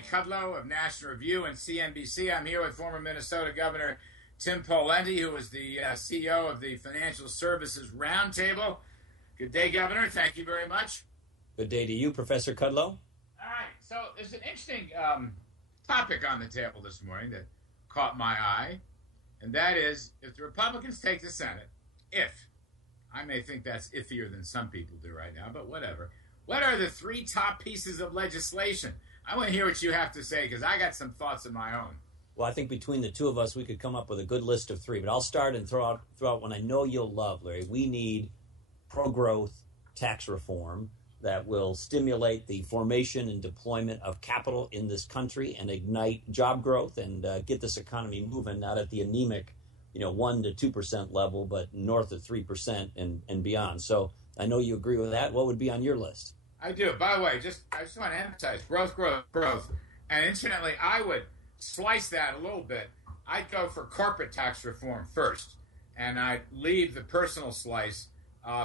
Larry Kudlow of National Review and CNBC. I'm here with former Minnesota Governor Tim Pawlenty, who is the CEO of the Financial Services Roundtable. Good day, Governor. Thank you very much. Good day to you, Professor Kudlow. All right. So there's an interesting topic on the table this morning that caught my eye, and that is if the Republicans take the Senate, I may think that's iffier than some people do right now, but whatever. What are the three top pieces of legislation? I want to hear what you have to say because I got some thoughts of my own. Well, I think between the two of us, we could come up with a good list of three. But I'll start and throw out one I know you'll love, Larry. We need pro-growth tax reform that will stimulate the formation and deployment of capital in this country and ignite job growth and get this economy moving, not at the anemic 1 to 2% level, but north of 3% and beyond. So I know you agree with that. What would be on your list? I do. By the way, I just want to emphasize growth. And incidentally, I would slice that a little bit. I'd go for corporate tax reform first, and I'd leave the personal slice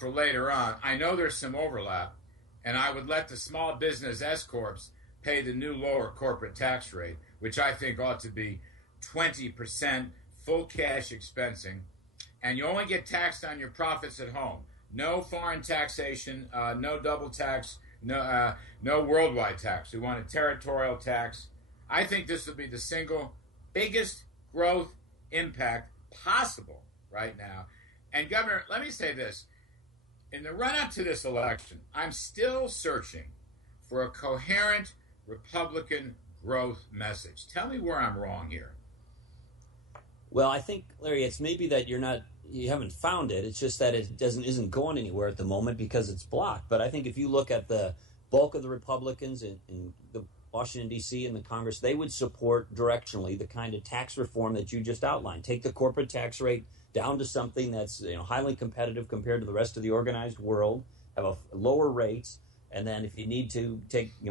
for later on. I know there's some overlap, and I would let the small business S-corps pay the new lower corporate tax rate, which I think ought to be 20% full cash expensing, and you only get taxed on your profits at home. No foreign taxation, no double tax, no worldwide tax. We want a territorial tax. I think this will be the single biggest growth impact possible right now. And Governor, let me say this. In the run-up to this election, I'm still searching for a coherent Republican growth message. Tell me where I'm wrong here. Well, I think, Larry, it's maybe that you haven't found it. It's just that it isn't going anywhere at the moment because it's blocked. But I think if you look at the bulk of the Republicans in the Washington, D.C. and the Congress, they would support directionally the kind of tax reform that you just outlined. Take the corporate tax rate down to something that's highly competitive compared to the rest of the organized world, have lower rates, and then if you need to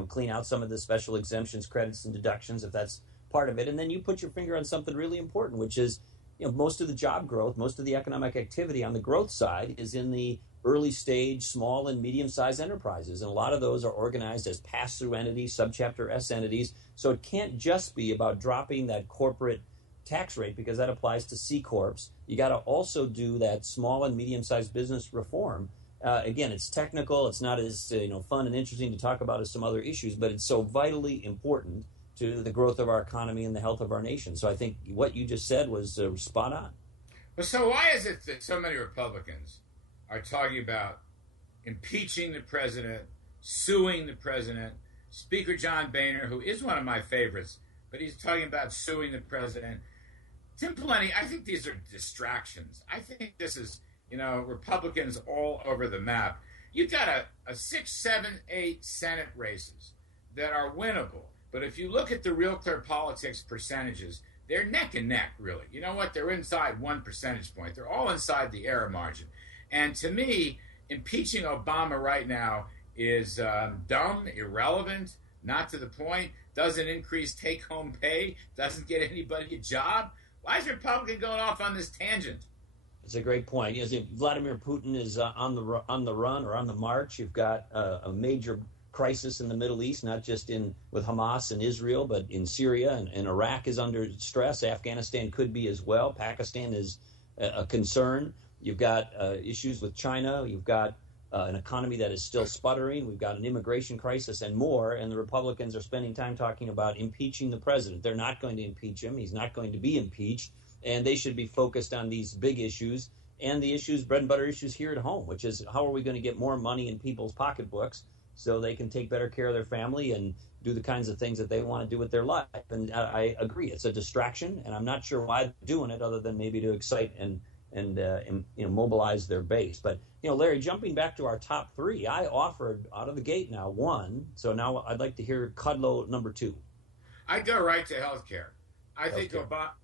clean out some of the special exemptions, credits, and deductions, if that's part of it, and then you put your finger on something really important, which is most of the job growth, most of the economic activity on the growth side is in the early stage, small and medium-sized enterprises, and a lot of those are organized as pass-through entities, subchapter S entities, so it can't just be about dropping that corporate tax rate because that applies to C corps. You got to also do that small and medium-sized business reform. Again, it's technical, it's not as fun and interesting to talk about as some other issues, but it's so vitally important to the growth of our economy and the health of our nation. So I think what you just said was spot on. Well, so why is it that so many Republicans are talking about impeaching the president, suing the president? Speaker John Boehner, who is one of my favorites, but he's talking about suing the president. Tim Pawlenty, I think these are distractions. I think this is, Republicans all over the map. You've got a 6, 7, 8 Senate races that are winnable. But if you look at the Real Clear Politics percentages, they're neck and neck, really. You know what? They're inside 1 percentage point. They're all inside the error margin. And to me, impeaching Obama right now is dumb, irrelevant, not to the point, doesn't increase take-home pay, doesn't get anybody a job. Why is the Republican going off on this tangent? It's a great point. Vladimir Putin is on the run or on the march. You've got a major crisis in the Middle East, not just with Hamas and Israel, but in Syria and Iraq is under stress. Afghanistan could be as well. Pakistan is a concern. You've got issues with China. You've got an economy that is still sputtering. We've got an immigration crisis and more. And the Republicans are spending time talking about impeaching the president. They're not going to impeach him. He's not going to be impeached. And they should be focused on these big issues and the issues, bread and butter issues here at home, which is how are we going to get more money in people's pocketbooks so they can take better care of their family and do the kinds of things that they want to do with their life. And I agree, it's a distraction, and I'm not sure why they're doing it other than maybe to excite and mobilize their base. But, Larry, jumping back to our top three, I offered out of the gate now one, so now I'd like to hear Kudlow number 2. I'd go right to health care. I think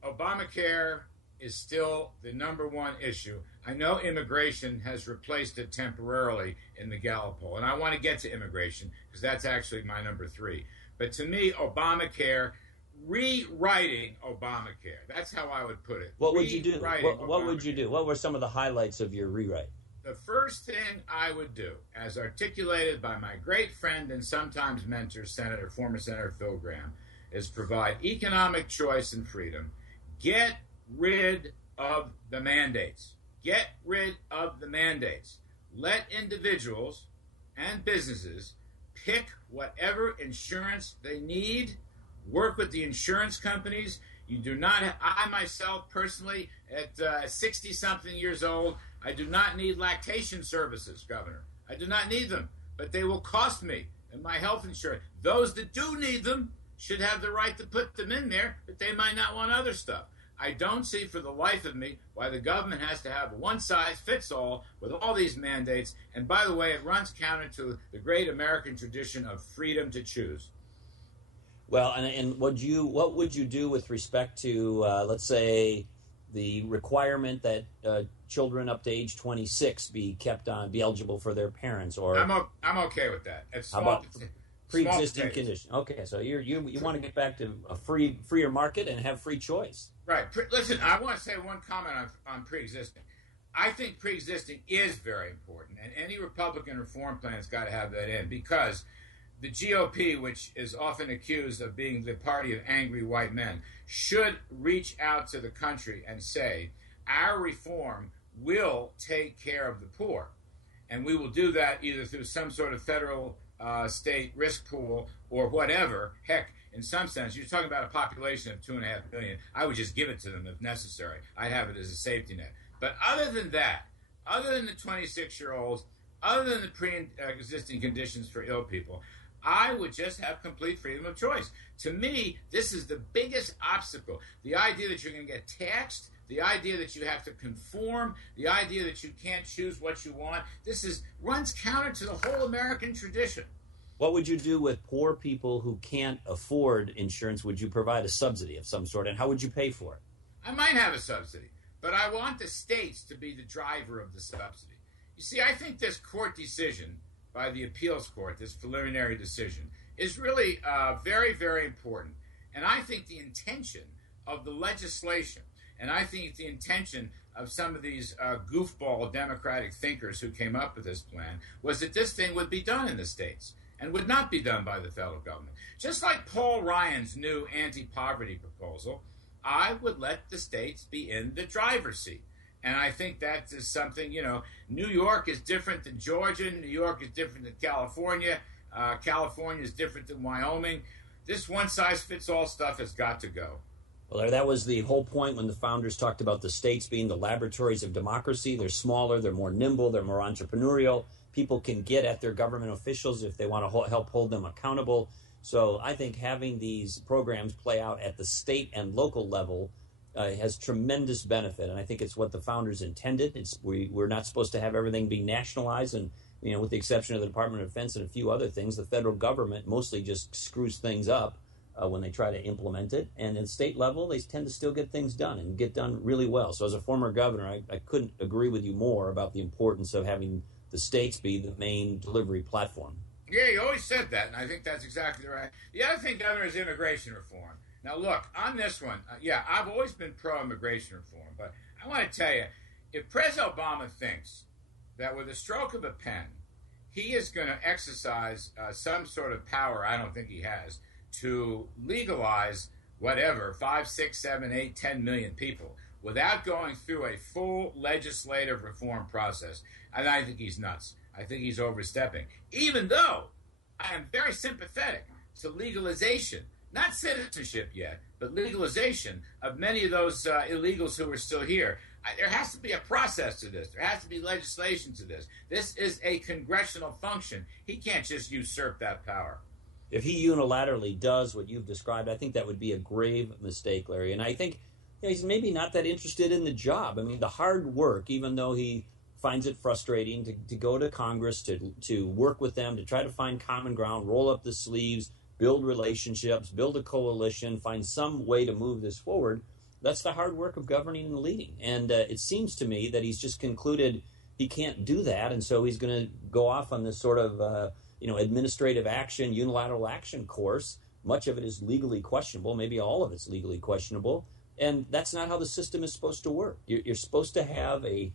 Obamacare is still the number one issue. I know immigration has replaced it temporarily in the Gallup poll, and I want to get to immigration because that's actually my number 3. But to me, Obamacare, rewriting Obamacare, that's how I would put it. What would you do? What would you do? What were some of the highlights of your rewrite? the first thing I would do, as articulated by my great friend and sometimes mentor, former Senator Phil Gramm, is provide economic choice and freedom. Get rid of the mandates. Get rid of the mandates. Let individuals and businesses pick whatever insurance they need. Work with the insurance companies. You do not have, I myself personally, at 60-something years old, I do not need lactation services, Governor. I do not need them, but they will cost me and my health insurance. Those that do need them should have the right to put them in there, but they might not want other stuff. I don't see for the life of me why the government has to have a one-size-fits-all with all these mandates. And by the way, it runs counter to the great American tradition of freedom to choose. Well, and what would you do with respect to, let's say, the requirement that children up to age 26 be eligible for their parents? Or I'm okay with that. It's how about pre-existing condition? Okay, so you want to get back to a freer market and have free choice. Right. Listen, I want to say one comment on pre-existing. I think pre-existing is very important, and any Republican reform plan's got to have that in, because the GOP, which is often accused of being the party of angry white men, should reach out to the country and say, our reform will take care of the poor. And we will do that either through some sort of federal state risk pool or whatever. Heck, in some sense, you're talking about a population of 2.5 million. I would just give it to them if necessary. I'd have it as a safety net. But other than that, other than the 26-year-olds, other than the pre-existing conditions for ill people, I would just have complete freedom of choice. To me, this is the biggest obstacle. The idea that you're going to get taxed, the idea that you have to conform, the idea that you can't choose what you want, runs counter to the whole American tradition. What would you do with poor people who can't afford insurance? Would you provide a subsidy of some sort, and how would you pay for it? I might have a subsidy, but I want the states to be the driver of the subsidy. You see, I think this court decision by the appeals court, this preliminary decision, is really very, very important. And I think the intention of the legislation, and I think the intention of some of these goofball Democratic thinkers who came up with this plan, was that this thing would be done in the states and would not be done by the federal government. Just like Paul Ryan's new anti-poverty proposal, I would let the states be in the driver's seat. And I think that is something, New York is different than Georgia. New York is different than California. California is different than Wyoming. This one-size-fits-all stuff has got to go. Well, that was the whole point when the founders talked about the states being the laboratories of democracy. They're smaller, they're more nimble, they're more entrepreneurial. People can get at their government officials if they want to help hold them accountable. So I think having these programs play out at the state and local level has tremendous benefit, and I think it's what the founders intended. We're not supposed to have everything be nationalized, and with the exception of the Department of Defense and a few other things, the federal government mostly just screws things up when they try to implement it. And at state level, they tend to still get things done and get done really well. So as a former governor, I couldn't agree with you more about the importance of having the states be the main delivery platform. Yeah, you always said that, and I think that's exactly right. The other thing, Governor, is immigration reform. Now, look, on this one, I've always been pro-immigration reform, but I want to tell you, if President Obama thinks that with a stroke of a pen, he is going to exercise some sort of power I don't think he has to legalize whatever, 5, 6, 7, 8, 10 million people without going through a full legislative reform process, and I think he's nuts. I think he's overstepping, even though I am very sympathetic to legalization. Not citizenship yet, but legalization of many of those illegals who are still here. There has to be a process to this. There has to be legislation to this. This is a congressional function. He can't just usurp that power. If he unilaterally does what you've described, I think that would be a grave mistake, Larry. And I think he's maybe not that interested in the job. I mean, the hard work, even though he finds it frustrating to go to Congress, to work with them, to try to find common ground, roll up the sleeves, build relationships, build a coalition, find some way to move this forward. That's the hard work of governing and leading. And it seems to me that he's just concluded he can't do that, and so he's going to go off on this sort of administrative action, unilateral action course. Much of it is legally questionable. Maybe all of it's legally questionable. And that's not how the system is supposed to work. You're supposed to have a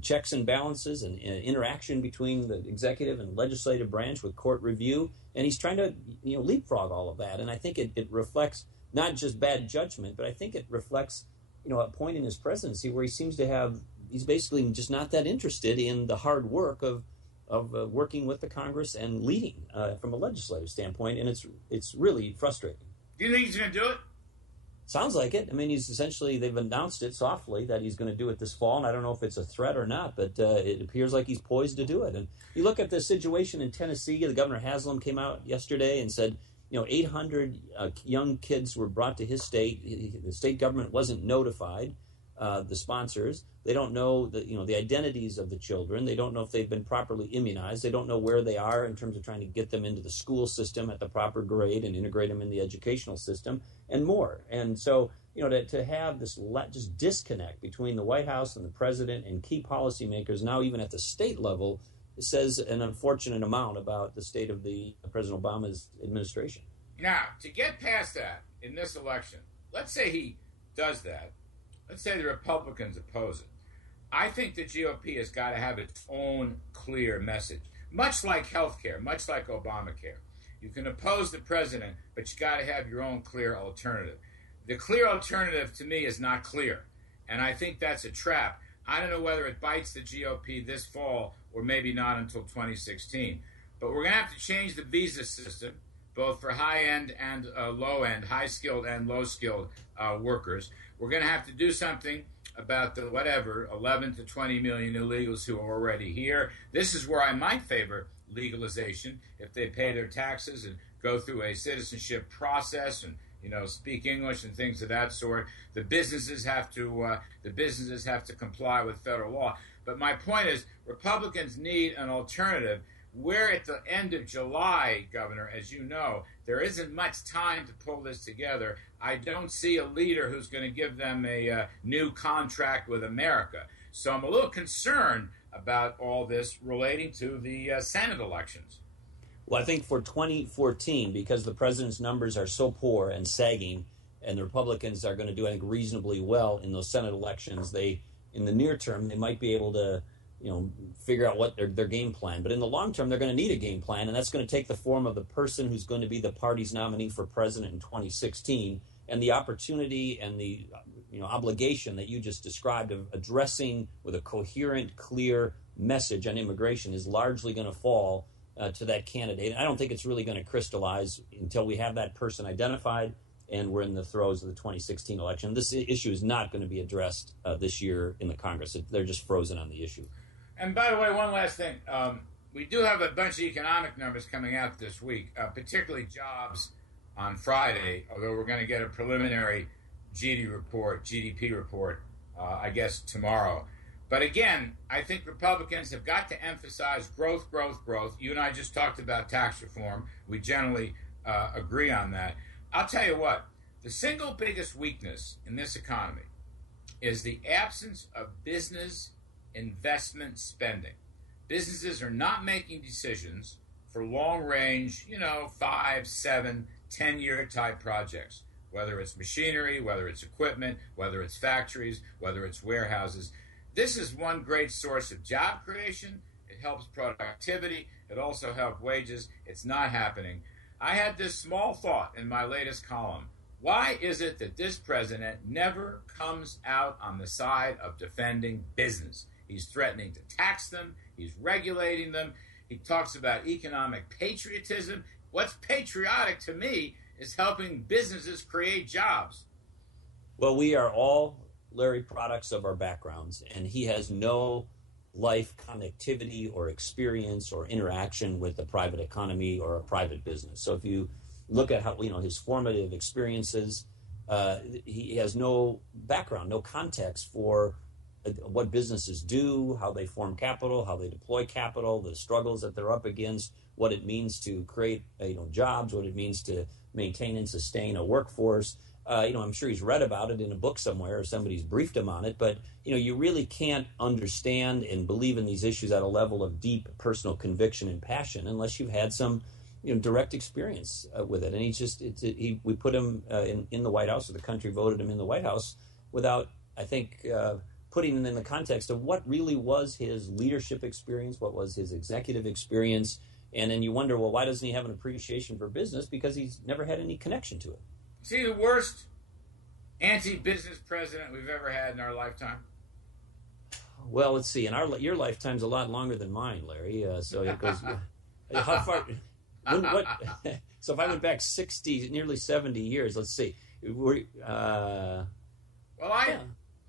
checks and balances and interaction between the executive and legislative branch with court review, and he's trying to leapfrog all of that. And I think it reflects not just bad judgment, but I think it reflects a point in his presidency where he seems to have he's basically just not that interested in the hard work of working with the Congress and leading from a legislative standpoint, and it's really frustrating. Do you think he's going to do it? Sounds like it. I mean, they've announced it softly that he's going to do it this fall, and I don't know if it's a threat or not, but it appears like he's poised to do it. And you look at the situation in Tennessee, the Governor Haslam came out yesterday and said, 800 young kids were brought to his state. The state government wasn't notified, the sponsors. They don't know the identities of the children. They don't know if they've been properly immunized. They don't know where they are in terms of trying to get them into the school system at the proper grade and integrate them in the educational system and more. And so, to have this just disconnect between the White House and the president and key policymakers now even at the state level says an unfortunate amount about the state of the President Obama's administration. Now, to get past that in this election, let's say he does that. Let's say the Republicans oppose it. I think the GOP has got to have its own clear message, much like health care, much like Obamacare. You can oppose the president, but you got to have your own clear alternative. The clear alternative, to me, is not clear, and I think that's a trap. I don't know whether it bites the GOP this fall or maybe not until 2016. But we're going to have to change the visa system, both for high-end and low-end, high-skilled and low-skilled workers. We're going to have to do something about the 11 to 20 million illegals who are already here. This is where I might favor legalization if they pay their taxes and go through a citizenship process and speak English and things of that sort. The businesses have to comply with federal law. But my point is, Republicans need an alternative. We're at the end of July, Governor, as you know. There isn't much time to pull this together. I don't see a leader who's going to give them a new contract with America. So I'm a little concerned about all this relating to the Senate elections. Well, I think for 2014, because the president's numbers are so poor and sagging, and the Republicans are going to do, I think, reasonably well in those Senate elections, in the near term, they might be able to, figure out what their game plan. But in the long term, they're going to need a game plan, and that's going to take the form of the person who's going to be the party's nominee for president in 2016, and the opportunity and the obligation that you just described of addressing with a coherent, clear message on immigration is largely going to fall to that candidate. I don't think it's really going to crystallize until we have that person identified and we're in the throes of the 2016 election. This issue is not going to be addressed this year in the Congress. They're just frozen on the issue. And by the way, one last thing. We do have a bunch of economic numbers coming out this week, particularly jobs on Friday, although we're going to get a preliminary GDP report, I guess, tomorrow. But again, I think Republicans have got to emphasize growth, growth, growth. You and I just talked about tax reform. We generally agree on that. I'll tell you what, the single biggest weakness in this economy is the absence of business investment spending. Businesses are not making decisions for long-range, 5, 7, 10-year type projects, whether it's machinery, whether it's equipment, whether it's factories, whether it's warehouses. This is one great source of job creation. It helps productivity. It also helps wages. It's not happening. I had this small thought in my latest column. Why is it that this president never comes out on the side of defending business? He's threatening to tax them. He's regulating them. He talks about economic patriotism. What's patriotic to me is helping businesses create jobs. Well, we are all, Larry, products of our backgrounds, and he has no life connectivity or experience or interaction with the private economy or a private business. So if you look at how his formative experiences, he has no background, no context for what businesses do, how they form capital, how they deploy capital, the struggles that they're up against, what it means to create jobs, what it means to maintain and sustain a workforce. I'm sure he's read about it in a book somewhere or somebody's briefed him on it, but you really can't understand and believe in these issues at a level of deep personal conviction and passion unless you've had some direct experience with it. And we put him in the White House, or the country voted him in the White House without, I think, putting it in the context of what really was his leadership experience, what was his executive experience, and then you wonder, well, why doesn't he have an appreciation for business? Because he's never had any connection to it. See, the worst anti-business president we've ever had in our lifetime? Well, let's see. Your lifetime's a lot longer than mine, Larry. So it goes. How far? So if I went back 60, nearly 70 years, let's see.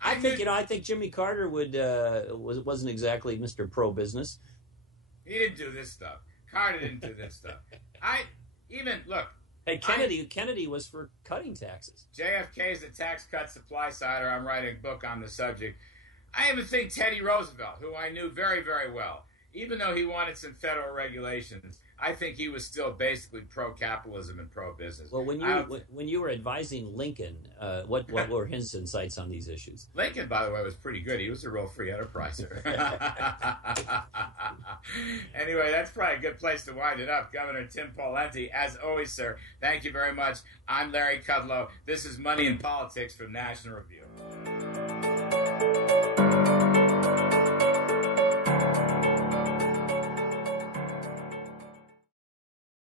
I think Jimmy Carter wasn't exactly Mr. Pro business. He didn't do this stuff. Carter didn't do this stuff. Hey, Kennedy was for cutting taxes. JFK is a tax cut supply sider. I'm writing a book on the subject. I even think Teddy Roosevelt, who I knew very, very well, even though he wanted some federal regulations, I think he was still basically pro-capitalism and pro-business. Well, when you were advising Lincoln, what were his insights on these issues? Lincoln, by the way, was pretty good. He was a real free enterpriser. Anyway, that's probably a good place to wind it up. Governor Tim Pawlenty, as always, sir, thank you very much. I'm Larry Kudlow. This is Money in Politics from National Review.